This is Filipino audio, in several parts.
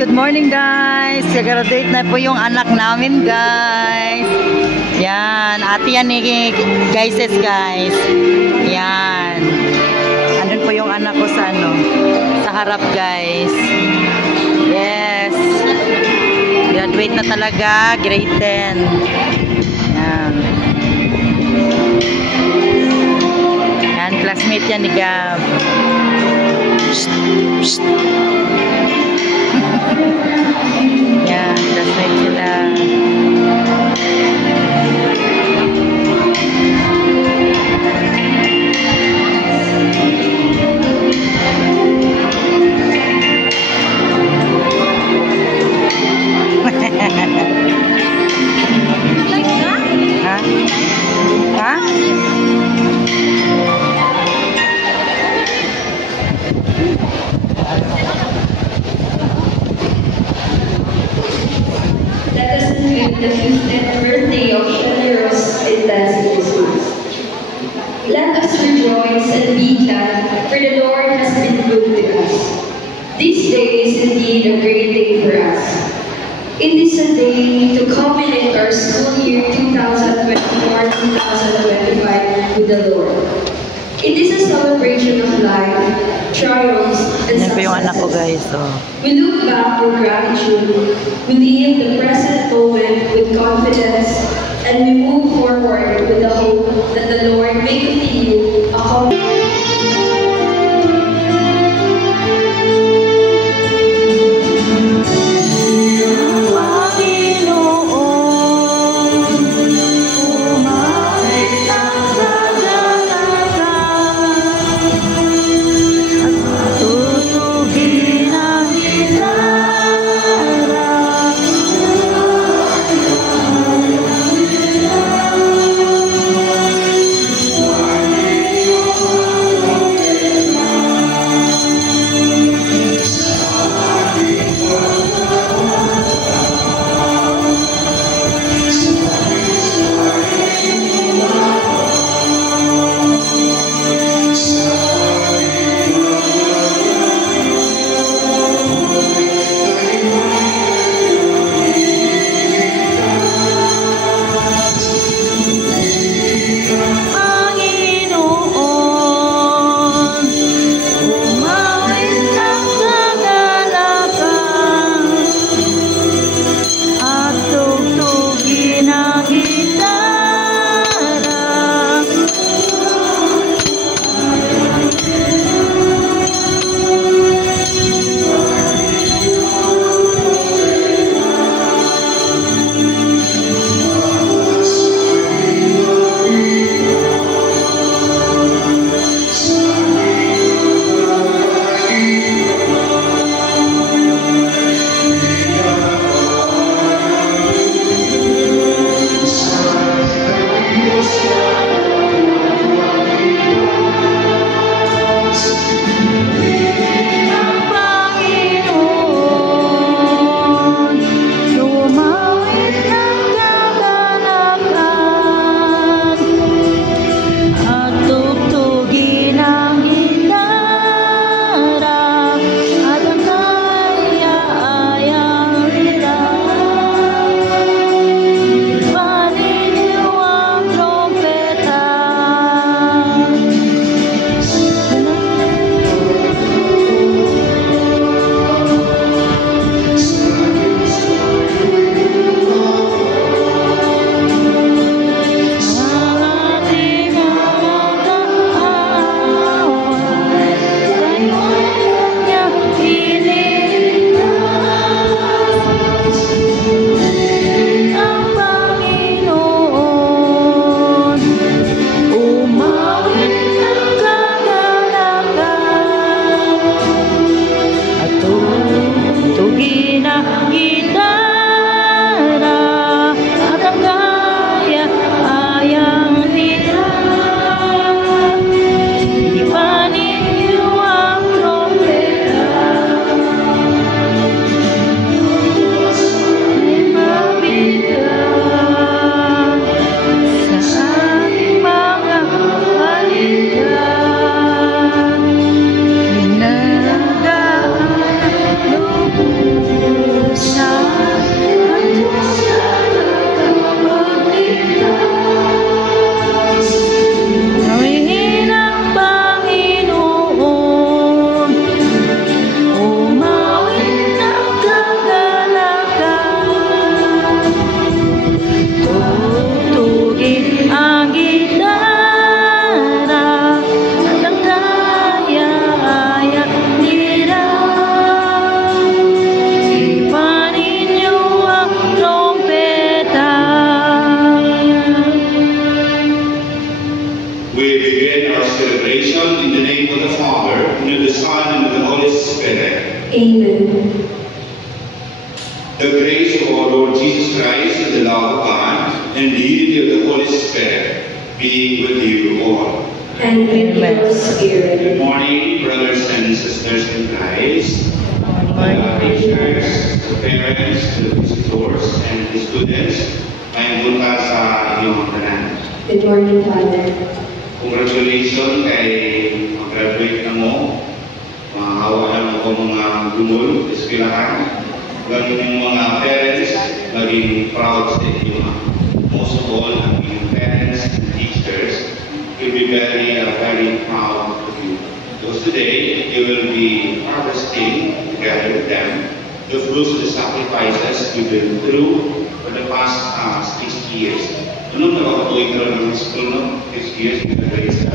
Good morning guys. Graduate na po yung anak namin guys. Yan, ate yan ni guys. Yan. Andun po yung anak ko sa sa harap guys. Yes. Graduate na talaga, grade 10. Yan. Yan, classmate yan ni Gab. Psst, psst. Yan, classmate sila. The 50th birthday of Shaniro's intensive Christmas. Let us rejoice and be glad, for the Lord has been good to us. This day is indeed a great day for us. It is a day to culminate our school year 2024-2025 with the Lord. It is a celebration of life, triumphs, and yan po yung anak ko successes. guys. Oh. We look back with gratitude, we live the present moment with confidence, and we move forward with the hope that the Lord may continue accomplishing. Amen. The grace of our Lord Jesus Christ and the love of God and the unity of the Holy Spirit be with you all. And with your spirit. Good morning, brothers and sisters in Christ, teachers, parents, visitors, and students. Ngayong mula sa inyong tanan. Good morning, Father. Congratulations kay mag-graduate na mo. Mahawa lang ako mga gumul, eskwelahan. Laging yung mga parents, laging proud sa inyo. Most of all, ang inyong parents and teachers will be very proud of you. Because today, you will be harvesting together with them the fruits of the sacrifices you've been through for the past 6 years. Nung nakapatuloy ka lang ng school, no? 6 years, with the grade 7.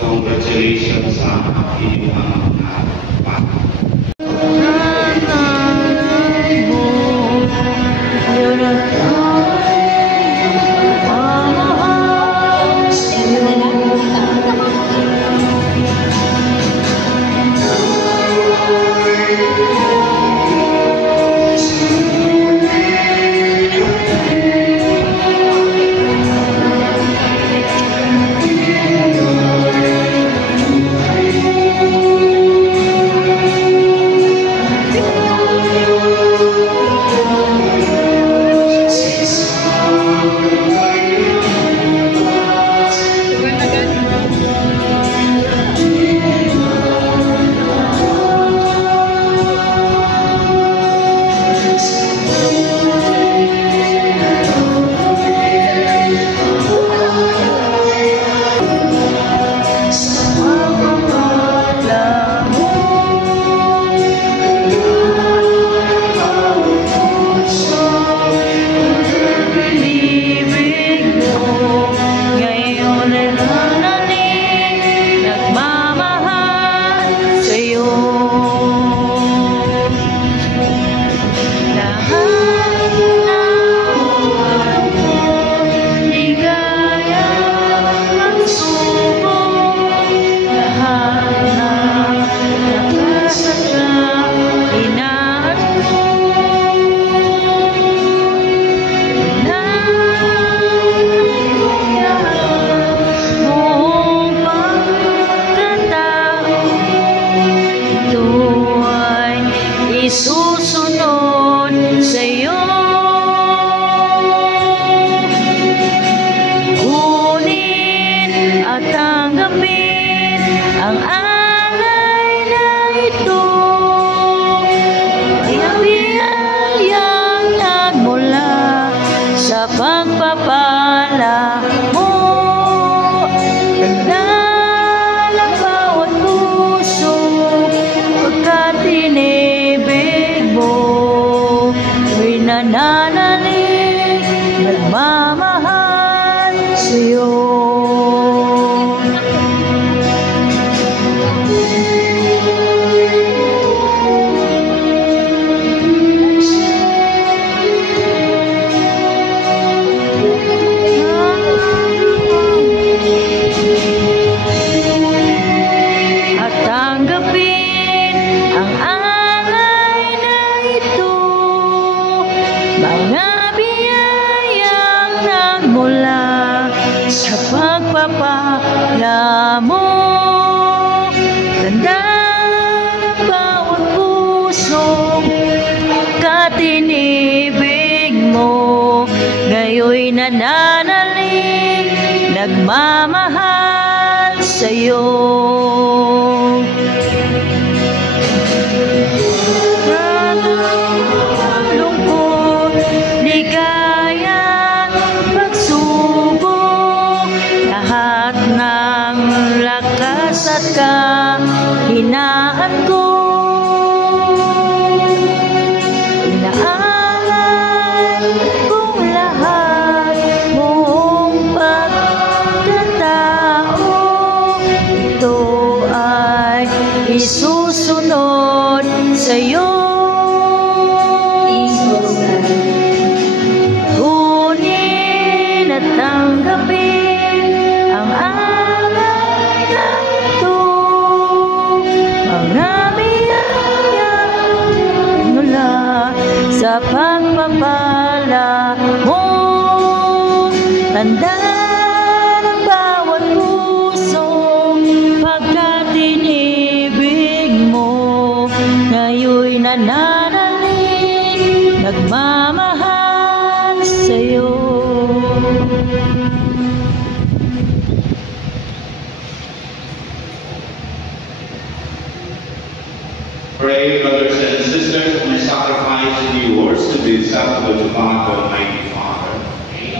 Congratulations sa inyong mga bata. Isusunod sa'yo. Kunin at tanggapin ang alay na ito. Biyayang nagmula sa pagpapala mo. Tandaan ang bawat puso pagkat inibig mo. Mo'y nananalig, nagmamahal sa'yo. At tanggapin ang alay na ito, mga biyayang nagmula sa pagpapala mo. Tandaan ang bawat pusong katinibig mo, ngayoy nananalig, nagmamahal sa'yo. Lungkot, ligaya, pagsubok, lahat ng lakas at kahinaan ko. Inaalay kong lahat mong pagkatao. Ito ay isusunod sa'yo. Please hold stand. Kunin at tanggapin ang alay na ito, mga biyayang Ganda ng bawat pusong pagkat inibig mo, ngayon'y nananalig, nagmamahal sa'yo. Pray, brothers and sisters, my sacrifice and yours to be acceptable to God, Almighty Father.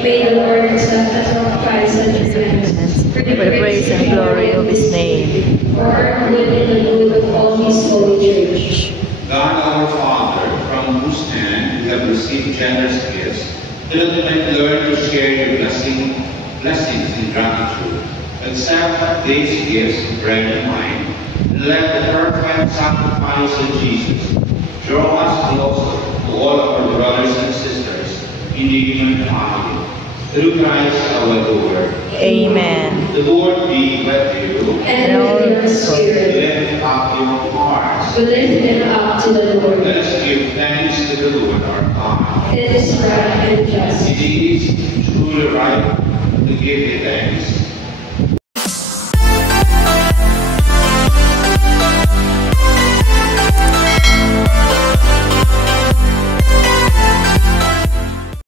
May the Lord accept the sacrifice and defense For the praise and glory of His name. for our good and the good of all His holy church. God our Father, from whose hand we have received generous gifts, so that we might learn to share your blessings in gratitude. Accept these gifts, bread and wine, and let the perfect sacrifice of Jesus draw us closer to all of our brothers and sisters in the human family. Through Christ our Lord. Amen. The Lord be with you. And with your spirit, Lift up your hearts. we lift them up to the Lord. Let us give thanks to the Lord our God. It is right and just. It is truly right to give you thanks,